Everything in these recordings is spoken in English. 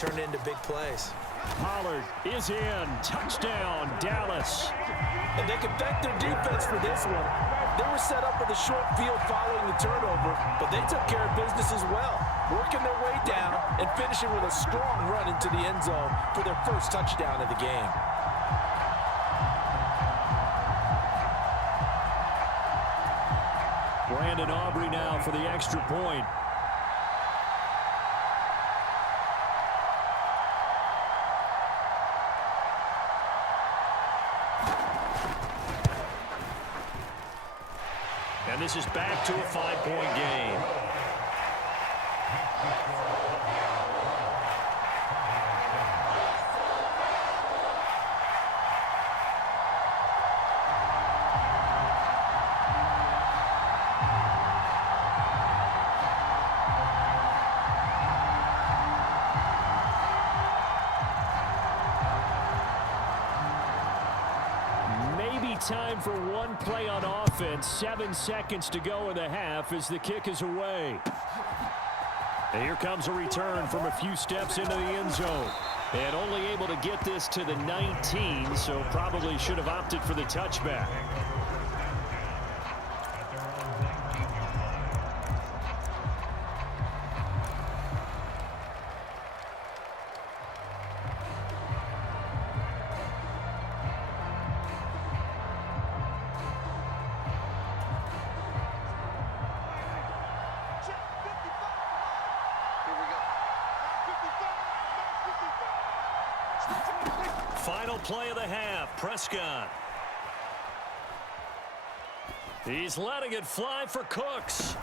Turned into big plays. Pollard is in. Touchdown, Dallas. And they can thank their defense for this one. They were set up with a short field following the turnover, but they took care of business as well, working their way down and finishing with a strong run into the end zone for their first touchdown of the game. Brandon Aubrey now for the extra point. And this is back to a 5-point game. Time for one play on offense. 7 seconds to go in the half as the kick is away. And here comes a return from a few steps into the end zone. And only able to get this to the 19, so probably should have opted for the touchback. Final play of the half, Prescott. He's letting it fly for Cooks.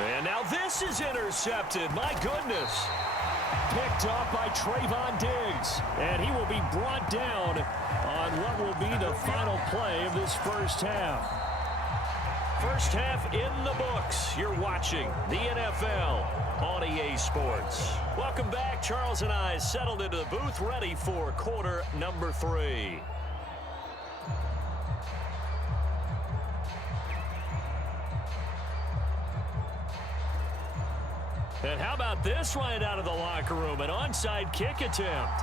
And now this is intercepted. My goodness. Picked off by Trayvon Diggs. And he will be brought down on what will be the final play of this first half. First half in the books. You're watching the NFL on EA Sports. Welcome back. Charles and I settled into the booth, ready for quarter number 3. And how about this right out of the locker room? An onside kick attempt.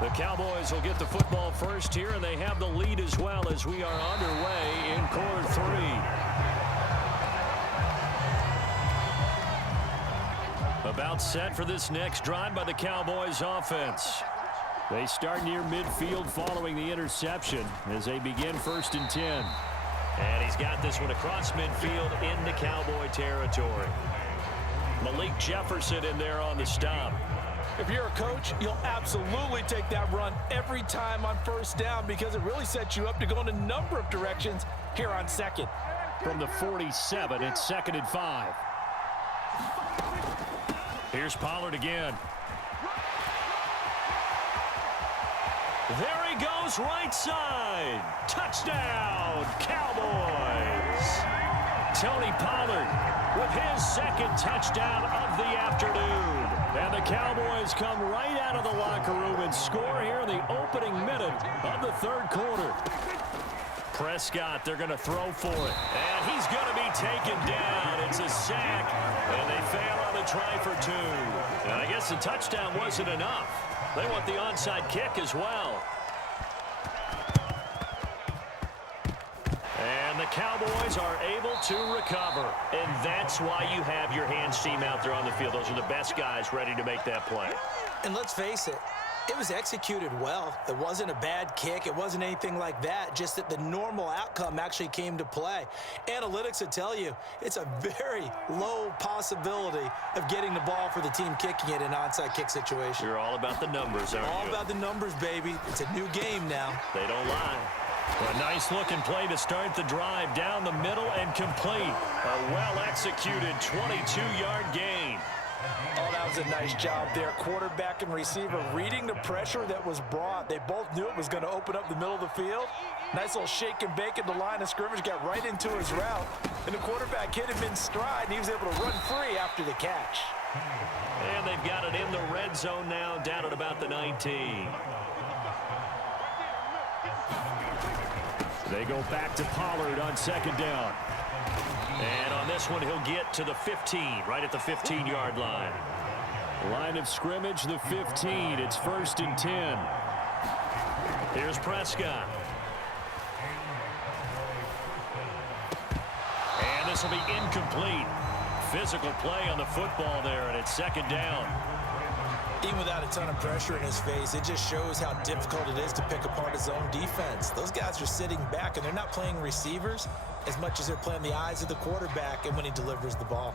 The Cowboys will get the football first here, and they have the lead as well as we are underway in quarter 3. About set for this next drive by the Cowboys offense. They start near midfield following the interception as they begin 1st and 10. And he's got this one across midfield into Cowboy territory. Malik Jefferson in there on the stop. If you're a coach, you'll absolutely take that run every time on 1st down because it really sets you up to go in a number of directions here on 2nd. From the 47, it's 2nd and 5. Here's Pollard again. There he goes, right side. Touchdown, Cowboys. Tony Pollard with his 2nd touchdown of the afternoon. And the Cowboys come right out of the locker room and score here in the opening minute of the 3rd quarter. Prescott, they're going to throw for it. And he's going to be taken down. It's a sack, and they fail on the try for 2. And I guess the touchdown wasn't enough. They want the onside kick as well. And the Cowboys are able to recover. And that's why you have your hands team out there on the field. Those are the best guys ready to make that play. And let's face it, it was executed well. It wasn't a bad kick. It wasn't anything like that. Just that the normal outcome actually came to play. Analytics will tell you it's a very low possibility of getting the ball for the team kicking it in an onside kick situation. You're all about the numbers, aren't you? All about the numbers, baby. It's a new game now. They don't lie. A nice-looking play to start the drive down the middle and complete. A well-executed 22-yard gain. Oh, that was a nice job there. Quarterback and receiver reading the pressure that was brought. They both knew it was going to open up the middle of the field. Nice little shake and bake at the line of scrimmage. Got right into his route. And the quarterback hit him in stride, and he was able to run free after the catch. And they've got it in the red zone now, down at about the 19. They go back to Pollard on 2nd down. And on this one, he'll get to the 15, right at the 15-yard line. Line of scrimmage, the 15. It's 1st and 10. Here's Prescott. And this will be incomplete. Physical play on the football there, and it's 2nd down. Even without a ton of pressure in his face, it just shows how difficult it is to pick apart his own defense. Those guys are sitting back, and they're not playing receivers as much as they're playing the eyes of the quarterback and when he delivers the ball.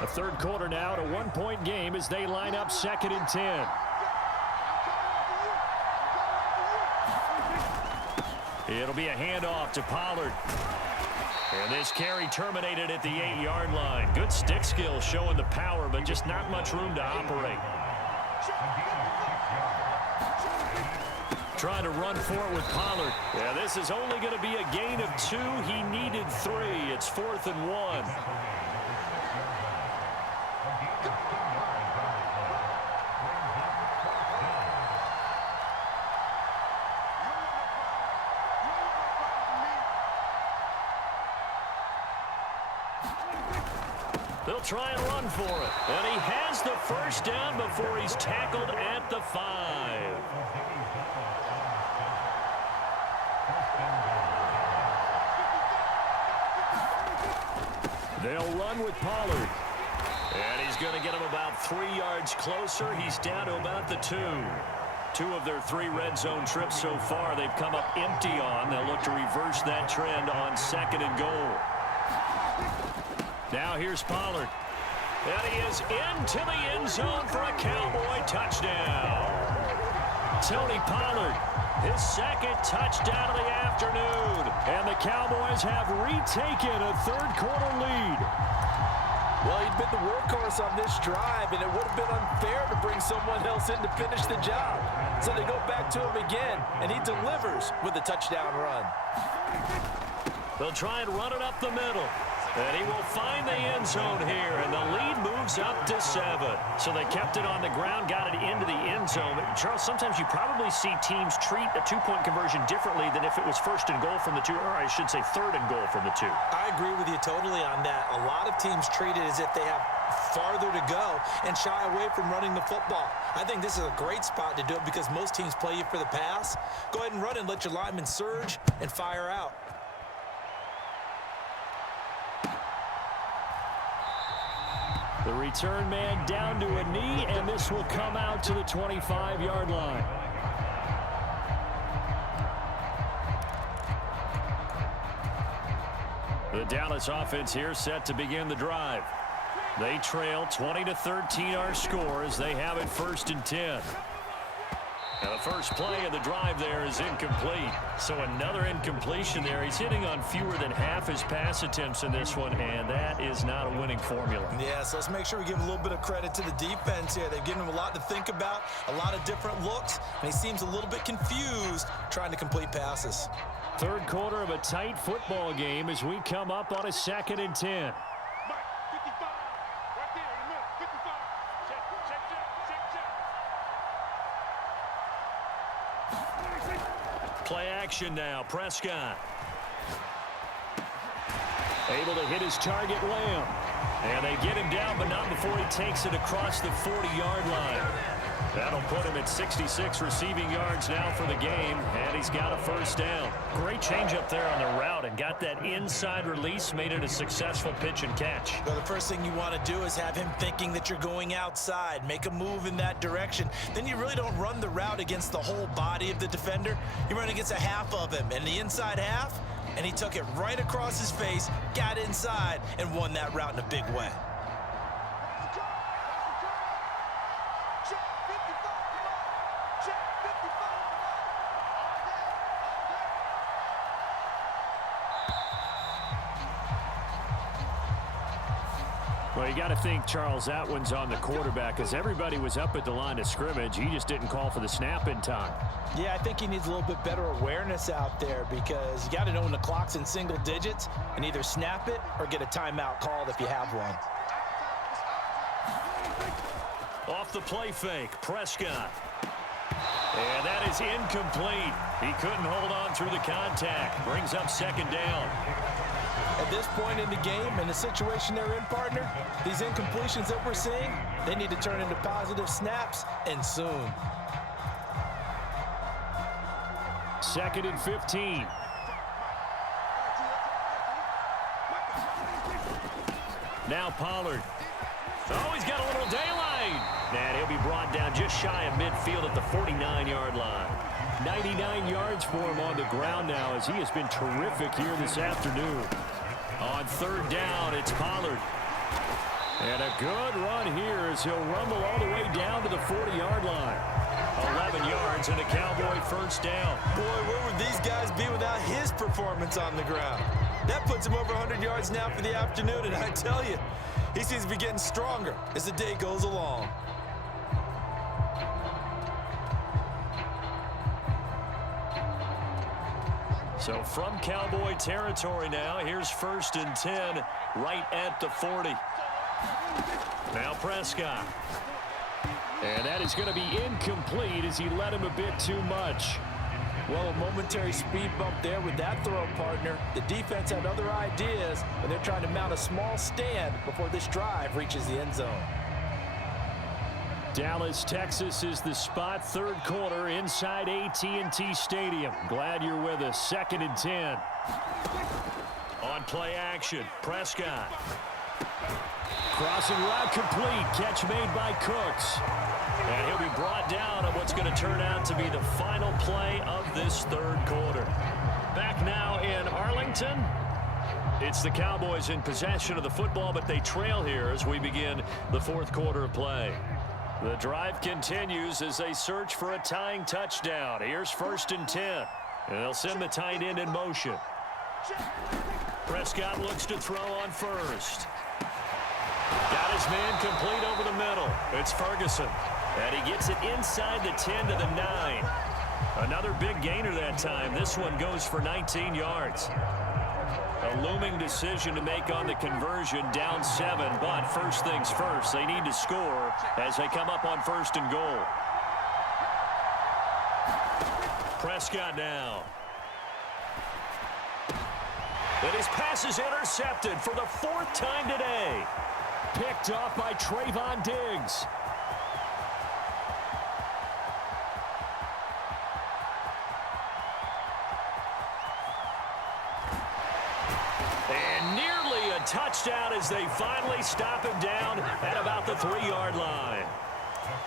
A 3rd quarter now, a 1-point game as they line up 2nd and 10. It'll be a handoff to Pollard. And this carry terminated at the 8-yard line. Good stick skill showing the power, but just not much room to operate. Trying to run for it with Pollard. Yeah, this is only going to be a gain of 2. He needed 3. It's 4th and 1. They'll try and run for it. And he has the 1st down before he's tackled at the 5. They'll run with Pollard. And he's going to get him about 3 yards closer. He's down to about the 2. 2 of their 3 red zone trips so far they've come up empty on. They'll look to reverse that trend on 2nd and goal. Now here's Pollard. And he is into the end zone for a Cowboy touchdown. Tony Pollard, his 2nd touchdown of the afternoon. And the Cowboys have retaken a 3rd quarter lead. Well, he'd been the workhorse on this drive, and it would have been unfair to bring someone else in to finish the job. So they go back to him again, and he delivers with a touchdown run. They'll try and run it up the middle. And he will find the end zone here, and the lead moves up to 7. So they kept it on the ground, got it into the end zone. Charles, sometimes you probably see teams treat a 2-point conversion differently than if it was 1st and goal from the 2, or I should say 3rd and goal from the 2. I agree with you totally on that. A lot of teams treat it as if they have farther to go and shy away from running the football. I think this is a great spot to do it because most teams play you for the pass. Go ahead and run and let your linemen surge and fire out. The return man down to a knee, and this will come out to the 25-yard line. The Dallas offense here set to begin the drive. They trail 20-13 our score as they have it 1st and 10. Now the first play of the drive there is incomplete. So another incompletion there. He's hitting on fewer than half his pass attempts in this one, and that is not a winning formula. Yeah, so let's make sure we give a little bit of credit to the defense here. They've given him a lot to think about, a lot of different looks, and he seems a little bit confused trying to complete passes. 3rd quarter of a tight football game as we come up on a 2nd and 10. Play action now. Prescott. Able to hit his target, Lamb. And they get him down, but not before he takes it across the 40-yard line. That'll put him at 66 receiving yards now for the game, and he's got a 1st down. Great change up there on the route and got that inside release, made it a successful pitch and catch. Well, the first thing you want to do is have him thinking that you're going outside, make a move in that direction. Then you really don't run the route against the whole body of the defender. You run against a half of him, and the inside half, and he took it right across his face, got inside, and won that route in a big way. Well, you got to think, Charles, that one's on the quarterback because everybody was up at the line of scrimmage. He just didn't call for the snap in time. Yeah, I think he needs a little bit better awareness out there because you got to know when the clock's in single digits and either snap it or get a timeout called if you have one. Off the play fake, Prescott. And that is incomplete. He couldn't hold on through the contact. Brings up 2nd down. And this point in the game and the situation they're in, partner, these incompletions that we're seeing, they need to turn into positive snaps, and soon. 2nd and 15. Now Pollard. Oh, he's got a little daylight. And he'll be brought down just shy of midfield at the 49-yard line. 99 yards for him on the ground now as he has been terrific here this afternoon. On 3rd down, it's Pollard. And a good run here as he'll rumble all the way down to the 40-yard line. 11 yards and a Cowboy first down. Boy, where would these guys be without his performance on the ground? That puts him over 100 yards now for the afternoon, and I tell you, he seems to be getting stronger as the day goes along. So from Cowboy territory now, here's 1st and 10 right at the 40. Now Prescott. And that is going to be incomplete as he led him a bit too much. Well, a momentary speed bump there with that throw, partner. The defense had other ideas, and they're trying to mount a small stand before this drive reaches the end zone. Dallas, Texas is the spot. 3rd quarter inside AT&T Stadium. Glad you're with us. 2nd and 10. On play action, Prescott. Crossing route complete. Catch made by Cooks. And he'll be brought down on what's going to turn out to be the final play of this 3rd quarter. Back now in Arlington. It's the Cowboys in possession of the football, but they trail here as we begin the 4th quarter of play. The drive continues as they search for a tying touchdown. Here's 1st and 10. And they'll send the tight end in motion. Prescott looks to throw on 1st. Got his man complete over the middle. It's Ferguson. And he gets it inside the 10 to the 9. Another big gainer that time. This one goes for 19 yards. A looming decision to make on the conversion, down 7, but first things first, they need to score as they come up on 1st and goal. Prescott now. And his pass is intercepted for the 4th time today. Picked off by Trayvon Diggs. And nearly a touchdown as they finally stop him down at about the 3-yard line.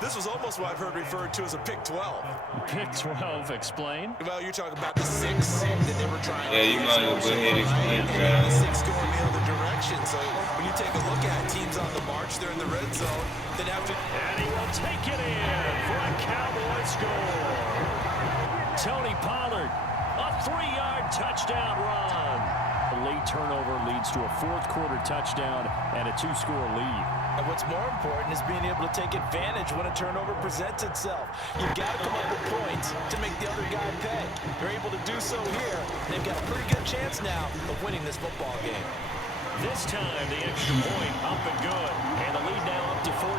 This was almost what I've heard referred to as a pick 12. Pick 12, explain. Well, you're talking about the 6 that they were trying to do. You might as well go ahead and explain And the 6 going the other direction. So when you take a look at teams on the march, they're in the red zone. Then after... And he will take it in for a Cowboy score. Tony Pollard, a 3-yard touchdown run. A late turnover leads to a 4th quarter touchdown and a 2-score lead. And what's more important is being able to take advantage when a turnover presents itself. You've got to come up with points to make the other guy pay. They're able to do so here. They've got a pretty good chance now of winning this football game. This time, the extra point up and good. And the lead now up to 14.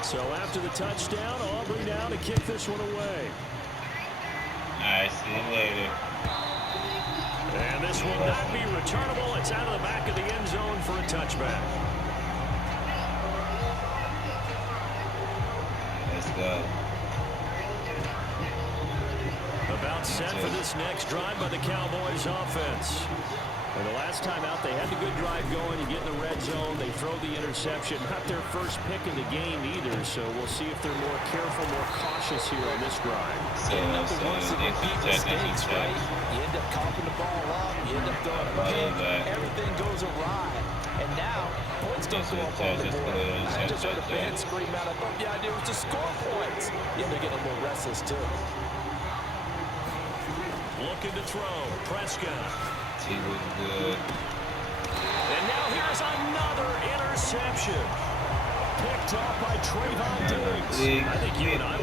So after the touchdown, Aubrey now to kick this one away. All right, see you later. And this will not be returnable. It's out of the back of the end zone for a touchback. Let's go. About set for this next drive by the Cowboys offense. And the last time out, they had the good drive going. You get in the red zone, they throw the interception. Not their first pick in the game either, so we'll see if they're more careful, more cautious here on this drive. So Repeat mistakes, right? You end up coughing the ball up, you end up throwing a pick, everything goes awry. And now, points don't go up on the board. I just heard a fan scream out, I thought the idea was to score points. Yeah, they're getting a little restless, too. Looking to throw, Prescott. He was good. And now here's another interception. Picked off by Trayvon Diggs. I think you and I